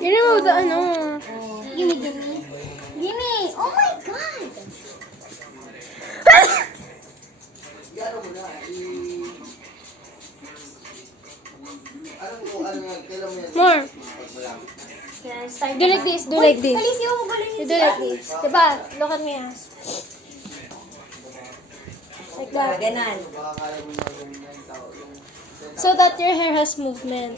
I-remove the ano. Gimme, gimme. Gimme! Oh my God! Ano mo na, kailan mo yan? More. Yan, start Do like this, do like this. Alis yung gulo You do like this. Diba? Look at me ass. Like that. Ganon. Baka kala mo na yung tao. So that your hair has movement.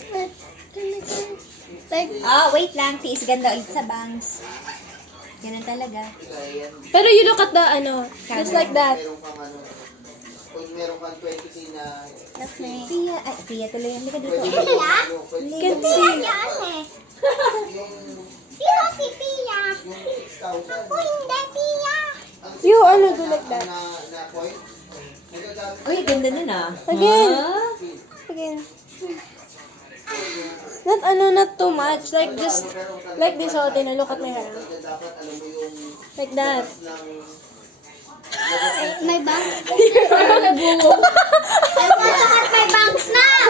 Like, Wait lang. Tiis ganda ulit sa bangs. Ganun talaga. pero you look at the ano, just like that. Meron kang ano, kung meron kang 20k na... That's me. Pia. Pia tuloy. Hindi ka dito. Pwede mo, ano, pwede Can mo, see. Yan yung Sino si Pia? 6,000. Ako hindi, Pia. You ano, do like that. Na point, nagagamit Uy, ganda nun ah. Again. Ah. Again. Not ano, not too much. Like just, like this whole thing. Look at my hair. dapat alam mo yung Like that. ng... My bangs. I want to cut my bangs now.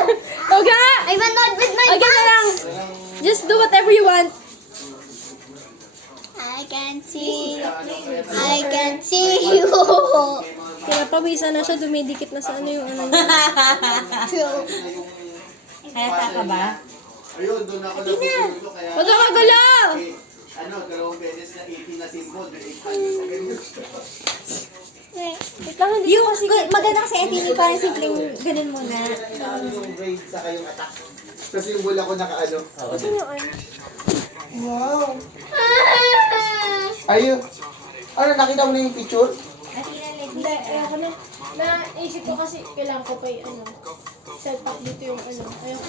Okay! I want to with my Again na lang. bangs. Just do whatever you want. I can see. I can see you. Pinapawisan na siya, dumidikit na sa ano yung ano niya. True. Halata ka ba? Ayun, doon ako nagpupulo kaya... Huwag ka magulo! Ano, 2 beses na 80 na symbol, 800. Wait lang, hindi Yung ko kasi... maganda kasi Anthony, parang simpleng ganun muna. Ano yung grade sa kayong attack? Sa symbol ako nakaano. Gusto nyo ano? Wow! Ayun! Ano, nakita mo na yung picture? Hindi, ayoko na. Naisip ko kasi kailangan ko pa yung ano. Set up dito yung ano. Ayoko.